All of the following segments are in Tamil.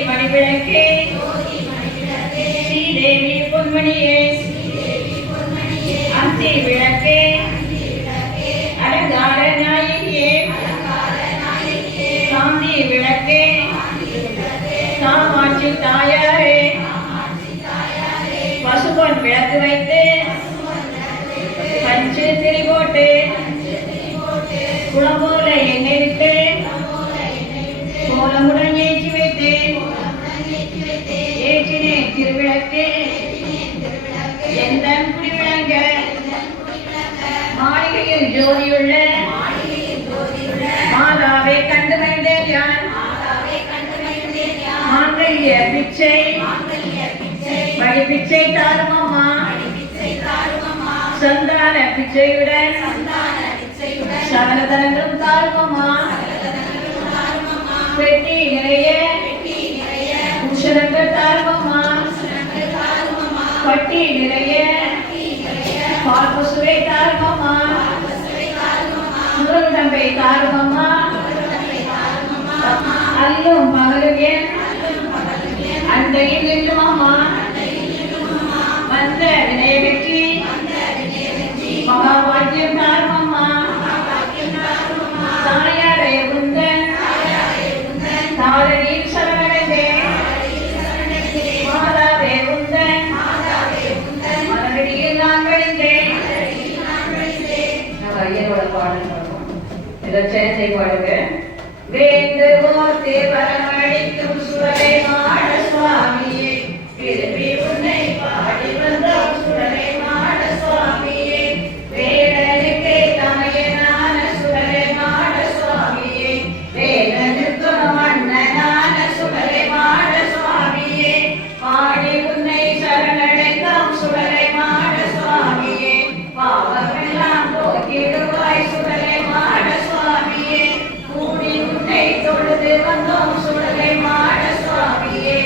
மணிவிளக்கே ஸ்ரீதேவி பொன்மணியே அந்தி விளக்கே அலங்கார நாயகியே சாந்தி விளக்கே காமாட்சி தாயாரே பசுபொன் விளக்கு வைத்து பஞ்சு திரி போட்டு குளம்போல எண்ணெய் விட்டு கோலமுடன் ஏற்றி வைத்து ஏற்றினே திருவிளக்கு எந்த குடி விளங்க மாளிகையில் ஜோதியுள்ள மாதாவை கண்டு மைந்தேன் யான் மாங்கல்ய பிச்சை மணி பிச்சை தாரும் அம்மா சந்தான பிச்சையுடன் சகலதனங்களும் தாரும் அம்மா பெட்டி நிறைய குஷலங்கள் தாரும் அம்மா பட்டி நிறைய பால் பசுவை தாரும் அம்மா முருகம்பை தாரும் அம்மா அல்லும் மகளும் என் அண்டையில் நின்றும் அம்மா வந்த வினய வெற்றி மகாபாக்கியம் தாரும் அம்மா தாயாரை உந்தன் தாரணியில் சரணடைந்தே மாதாவே உந்தன் மலரடியில் நான் கழிந்தேன். ஐயனோட பாடல் ரச்சனை பாடுங்க. வேண்டுவோர் தேவரமளிக்கும் சுடலை மாட சுவாமியே விரும்பி உன்னை பாடி வந்தோம் சுடலை மாட சுவாமியே வேடனுக்கே தமையனான சுடலை மாட சுவாமியே வேடனுக்கும் மன்னனான சுடலை மாட சுவாமியே பாடி உன்னை சரணடைந்தோம் சுடலை மாட சுவாமியே பாவமெல்லாம் போக்கிடுவாய் சுடலை மாட சுவாமியே கூடி உன்னை தொழுது வந்தோம் சுடலை மாட சுவாமியே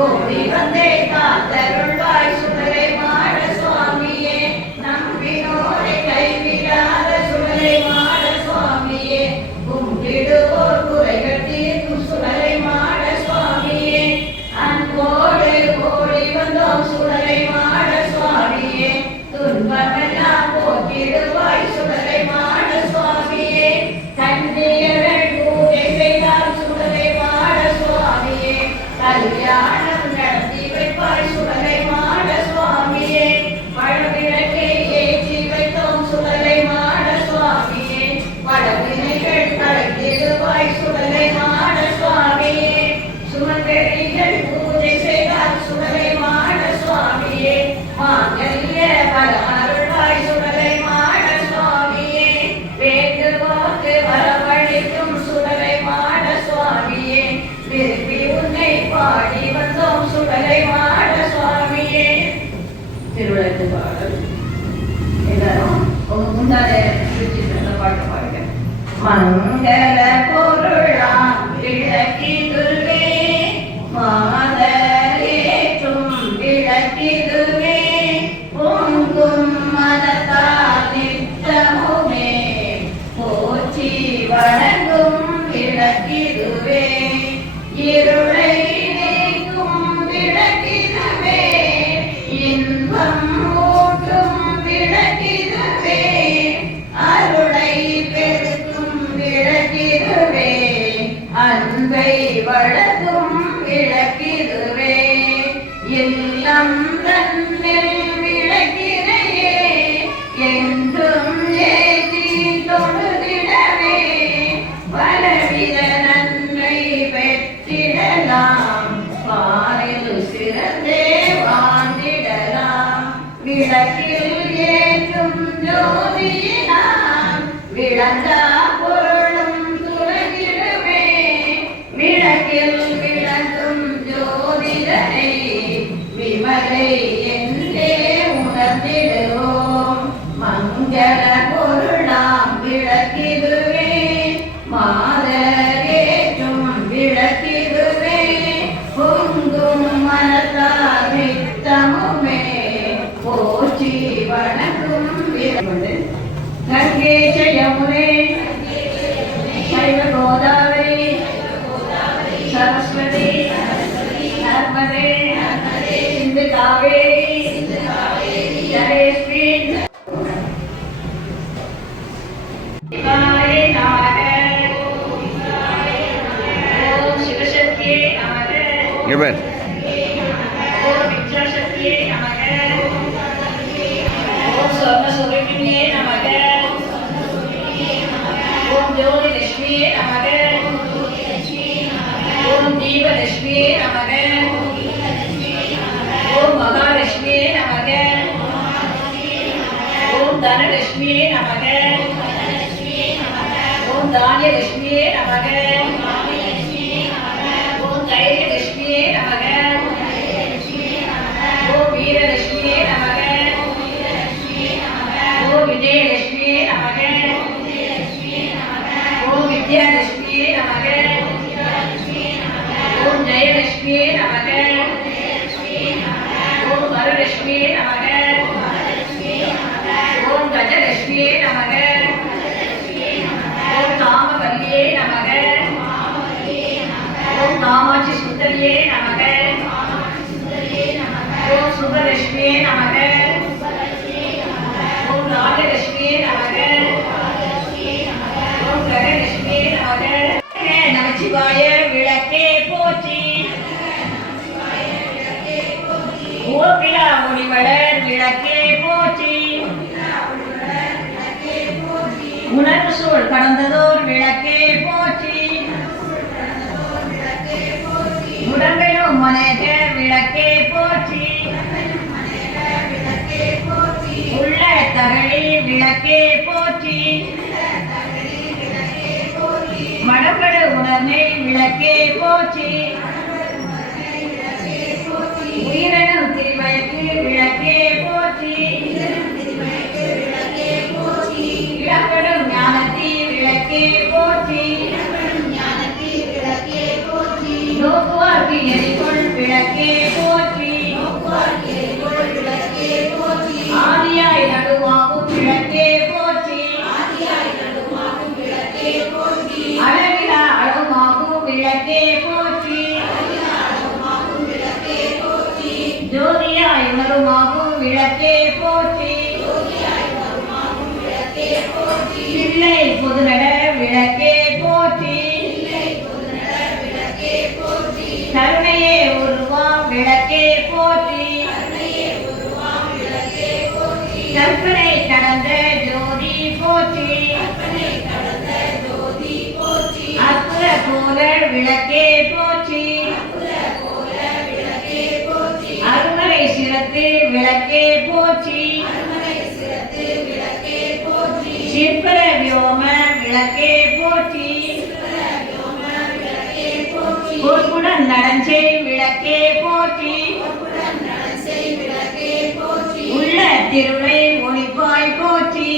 ஓடி வந்தே காத்தருள்வாய் சுடலை மாட சுவாமியே நம்பினோரை கைவிடாத சுடலை மாட சுவாமியே கும்பிடுவோர் குறைகள் தீர்க்கும் சுடலை மாட சுவாமியே அன்போடு ஓடி வந்தோம் சுடலை மாட சுவாமியே துன்பமெல்லாம் போக்கிடுவாய் சுடலை மாட சுவாமியே கண்டியவள் பூஜை செய்தால் சுடலை மாட சுவாமியே கல்யாணம் நடத்தி வைப்பாய் சுடலை மாட சுவாமியே பழவிளக்கை ஏற்றி வைத்தோம் சுடலை மாட சுவாமியே பழவினைகள் கலந்திடுவாய் சுடலை மாட சுவாமியே சுமங்கலிகள் பூஜை செய்தால் சுடலை மாட சுவாமியே மாங்கல்ய பலமருள்வாய் சுடலை மாட சுவாமியே வேண்டுவோர்க்கு வரவழைக்கும் சுடலை மாட சுவாமியே விரும்பி உன்னை பாடி வந்தோம் சுடலை மாட சுவாமியே. திருவிழத்து பாடல் எல்லாரும் உங்க முன்னாலே பாட்டு பாருங்க. மங்கள பொருளாம் விளக்கி துர்வே மாதரேற்றும் விளக்கிதுவே பொங்கும் மனத்தால் நித்தமுமே போற்றி வணங்கும் விளக்கிதுவே இருளை நீக்கும் விளக்கிதுவே இன்பம் ஊட்டும் விளக்கிதுவே அருளை பெருக்கும் விளக்கிதுவே அன்பை வழங்கும் விளக்கிதுவே இல்லம் தன்னில் விளக்கிறையே என்றும் ஏற்றி தொழுதிடவே பலவித நன்மை பெற்றிடலாம் பாரில் சிறந்தே வாழ்ந்திடலாம் விளக்கில் ஏற்றும் ஜோதியினால் விளங்கா பொருளும் துலகிடுமே விளக்கில் விளங்கும் ஜோதிடனை விமலை என்றே உணர்ந்திடுவோம் மங்கள பொருளாம் விளக்கிதுவே மாதரேற்றும் விளக்கிதுவே பொங்கும் மனத்தால் நித்தமுமே போற்றி வணங்கும் கங்கை ஜெயமுனே சைவ கோதாவரி सरस्वती நர்மதே சிந்து காவேரி ஜலேஸ்மின் சிவாய நமக ஓம் சிவசக்தியே நமக ஓம் வித்யாசக்தியே நமக ஓம் சொர்ணசுரபிணியே நமக ஓம் ஜோதிலட்சுமியே நமக ஓம் தீபலட்சுமியே நமக ஓம் மகாலட்சுமியே நமக ஓம் தனலட்சுமியே நமக ஓம் தானியலட்சுமியே நமக ஓம் தைரியலட்சுமியே நமக ஓம் வீரலட்சுமியே நமக ஓம் விஜயலட்சுமியே நமக ஓம் வித்யாலட்சுமியே நமக ஓம் ஜெயலட்சுமியே நமக ஓம் வரலட்சுமியே நமக ஓம் கஜலட்சுமியே நமக ஓம் காமவல்லியே நமக ஓம் காமாட்சி சுந்தரியே நமக ஓம் சுபலட்சுமியே நமக ஓம் ராஜலட்சுமியே நமக ஓம் கரலட்சுமியே நமக நமச்சிவாய விளக்கே போற்றி ஓபிலா முடிவளர் விளக்கே போற்றி உணர்வு சூழ் கடந்ததோர் விளக்கே போற்றி உடம்பெரும் மனேக விளக்கே போற்றி உள்ள தகழி விளக்கே போற்றி மடப்படு உணர்னை விளக்கே போற்றி உயிரெனும் திருவயக்கு விளக்கே போற்றி இடப்படும் ஞானத்தி விளக்கே போற்றி நோக்குவார்க்கு எரிகொள் விளக்கே போற்றி ஆதியாய் நடுவாகும் விளக்கே போற்றி அழகிலா அழகுமாகும் விளக்கே போற்றி ஜோதியாய் உணருமாகும் விளக்கே போற்றி பிள்ளை பொதுநட விளக்கே போற்றி கருணையே உருவாம் விளக்கே போற்றி கற்பனை கடந்த ஜோதி போற்றி அற்புத போல விளக்கே போற்றி அருமறை சிரத்து விளக்கே போற்றி சிற்பர வியோம விளக்கே போற்றி பொற்புடன் நடஞ்சை விளக்கே போற்றி உள்ள திருளை ஒளிப்பாய் போற்றி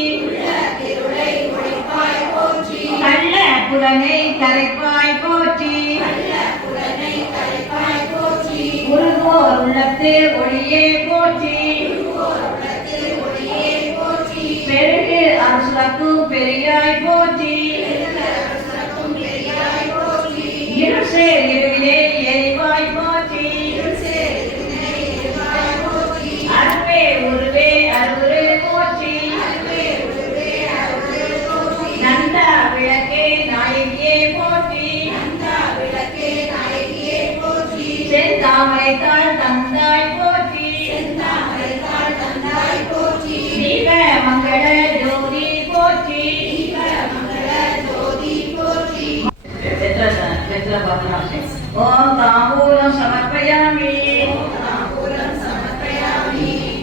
கள்ள புலனை கரைப்பாய் போற்றி உருவோர் உள்ளத்து ஒளியே போற்றி பெருகு அரசுலக்கும் பெரியாய் போற்றி இருசே இருவிலே எரிவாய் போற்றி அருவே உருவே அருவரு போற்றி நந்தா விளக்கே நாயகியே போற்றி செந்தாமரை தாழ் தந்தாய் போற்றி தீப மங்கள ஜோதி போற்றி ஓம் தாம்பூலம் சமர்ப்பயாமி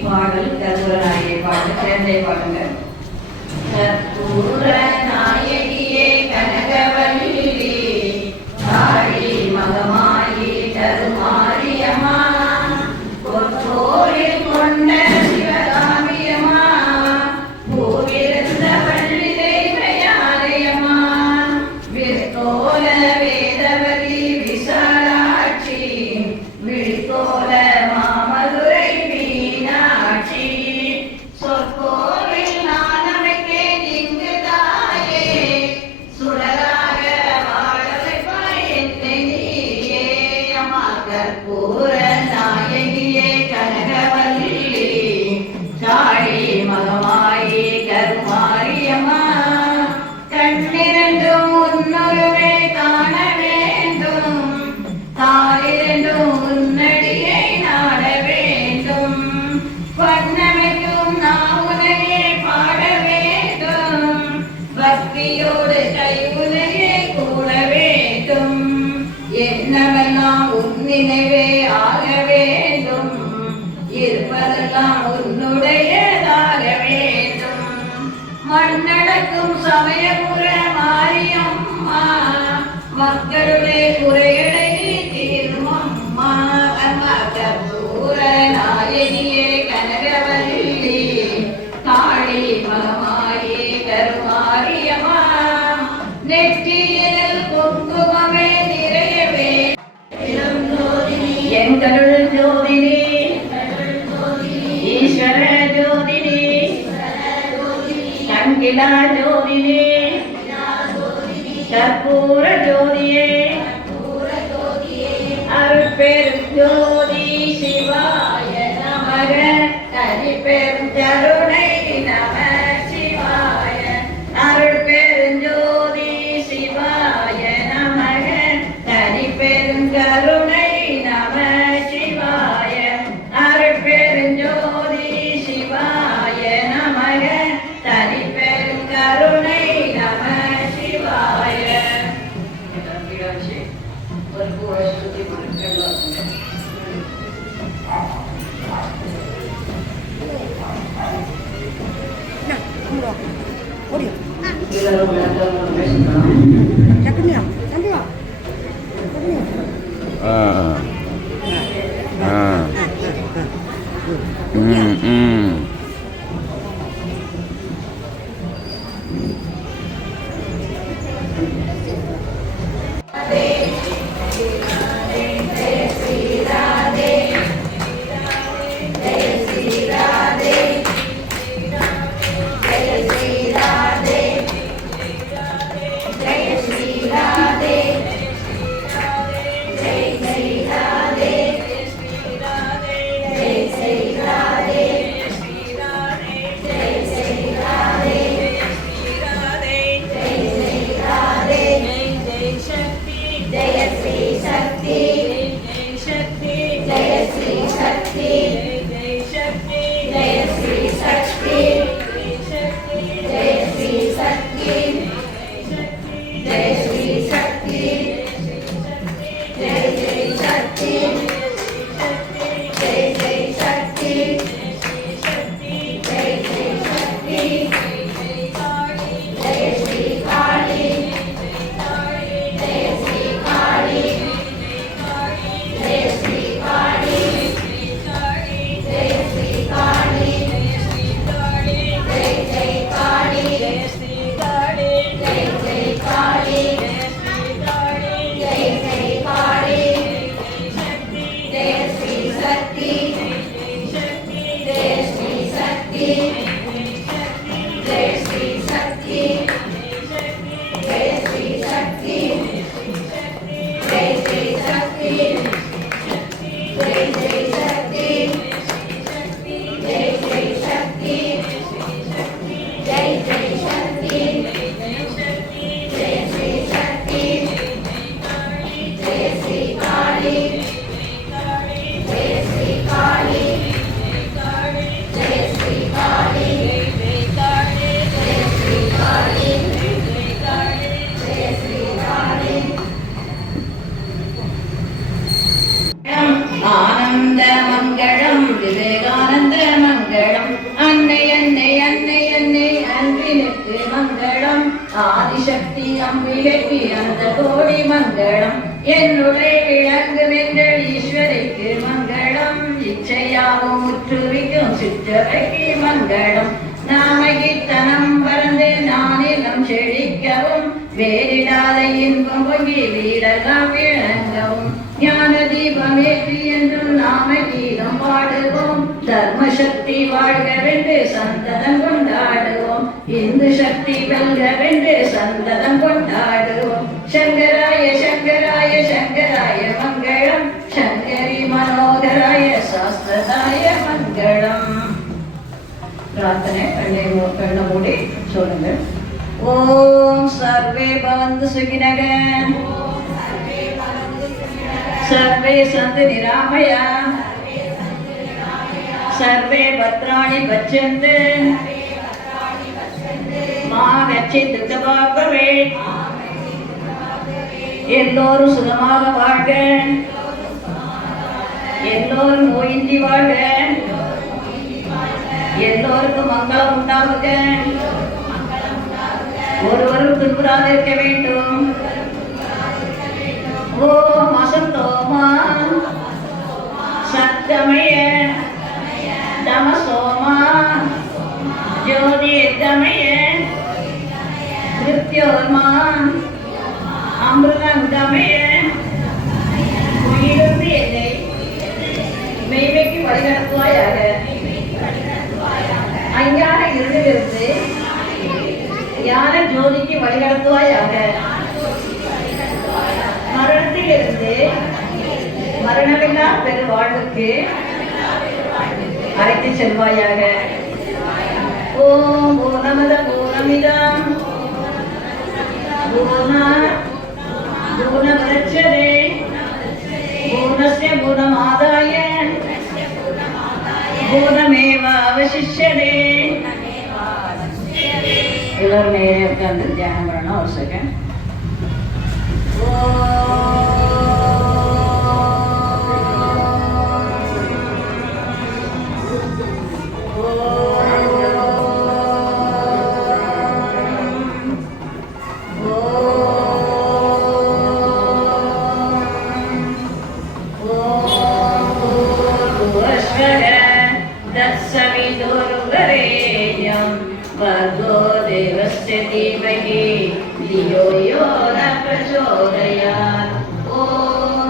பாடல் கருவராயே பாடல் சேர்ந்தே பாடுங்க கற்பூர நாயகியே கனகவல்லி காளி மகமாயி தருமாரியம்மா கற்பூர நாயகியே கனகவல்லி காளி மகமாயி கருமாரியம்மா கண்ணிரண்டும் உன்னொருவே காண வேண்டும் தாளிரண்டும் உன்னடியை நாட வேண்டும் வண்ணமைக்கும் நாவுனையே பாட வேண்டும் பக்தியோடு கைவுனையே கூட வேண்டும் என்னவெல்லாம் உன் நினைவே ஆக வேண்டும் இருப்பதெல்லாம் உன்னுடையதாக வேண்டும் மண்ணடக்கும் சமயபுர மாரியம்மா மக்களுடைய குறைகளை தீர்மம்மா அம்மா கற்பூர நாயகியே கனகவல்லி காளி மகமாயி கருமாரியம்மா நெற்றியில் குங்குமமே நிறையவே எங்களுள் ஜோதினி ஈஸ்வர ஜோதினி கண்கிலா ஜோதினி கற்பூர ஜோதியே அருட்பெரும் ஜோதி சிவாய நமக தனிப்பெரும் கருணை நம சிவாய அருட்பெரும் ஜோதி சிவாய நமக தனிப்பெரும் கருணை நம சிவாய அருட்பெரும் ஜோதி சிவாய நமக தனிப்பெரும் கருணை நம சிவாய ஆதிசக்தி அம்பிகைக்கு அந்த கோடி மங்களம் என்னுடைய விளங்குமெங்கள் ஈஸ்வரிக்கு மங்களம் இச்சையாவும் முற்றுவிக்கும் சிற்றவைக்கு மங்களம் நாமகித்தனம் பறந்து நானிலம் செழிக்கவும் வேறிடாத இன்பம் பொங்கி வீடெல்லாம் விளங்கவும் ஞான தீபமேற்றி என்றும் நாம கீதம் பாடுவோம் தர்மசக்தி வாழ்கவென்று சந்ததம் கொண்டாடுவோம் இந்து சக்தி வெல்கவென்று சந்ததம் கொண்டாடுவோம் சங்கராய சங்கராய சங்கராய மங்களம் சங்கர சதாய மங்களம். பிரார்த்தனை கண்ண மூடி சொல்லுங்க. ஓம் சர்வே பவந்து சுகினக சர்வே சந்து நிராமயா சர்வே பத்ராணி பச்சந்து மா கச்சித் துக்கபாகவே. எல்லோரும் சுகமாக வாழ்க, எல்லோரும் நோயின்றி வாழ்க, எல்லோருக்கும் மங்களம் உண்டாகுக, ஒருவரும் துன்புறாது இருக்க வேண்டும். ஓம் அசந்தோமா சத்தமய தமசோமா ஜோதிர்கமய கிருத்யோர்மா அமிர்தங்கமய. உயிரிழந்து என்னை மெய்மைக்கு வழிநடத்துவாயாக. அஞ்ஞான இருளிலிருந்து ஞான ஜோதிக்கு வழிநடத்துவாயாக. மரணத்திலிருந்து மரணமில்லா பெரு வாழ்வுக்கு அழைத்து செல்வாயாக. ஓம் பூர்ணமத பூர்ணமிதம் பூர்ணமுதச்யதே பூர்ணஸ்ய பூர்ணமாதாய பூர்ணமேவ அவசிஷ்யதே. எல்லாரும் நேரே உட்கார்ந்து தியானம் பண்ணணும். ஒரு செகண்ட். भर्गो देवस्य धीमहि धियो यो न प्रचोदयात्. ॐ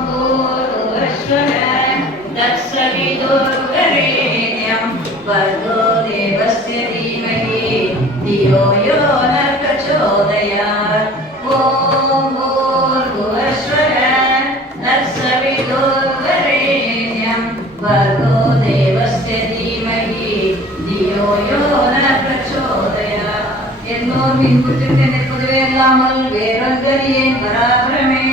भूर्भुवस्सुः तत्सवितुर्वरेण्यं भर्गो देवस्य धीमहि धियो यो न प्रचोदयात्. ॐ भूर्भुवस्सुः तत्सवितुर्वरेण्यं भर्गो देवस्य धीमहि धियो यो न प्रचोदयात्. எல்லோரும் இன்புற்றிற்கு நிற்பதுவே அல்லாமல் வேறொன்றறியேன் பராபரமே.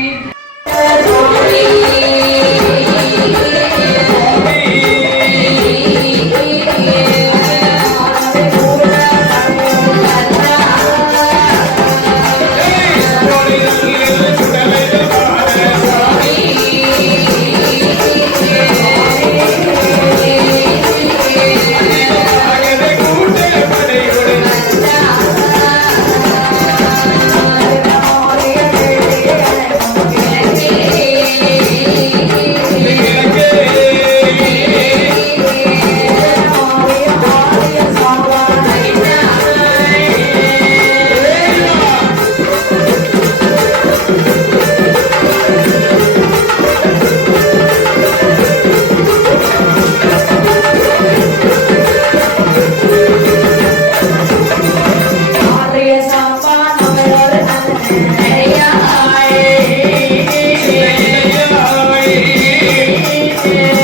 Yeah.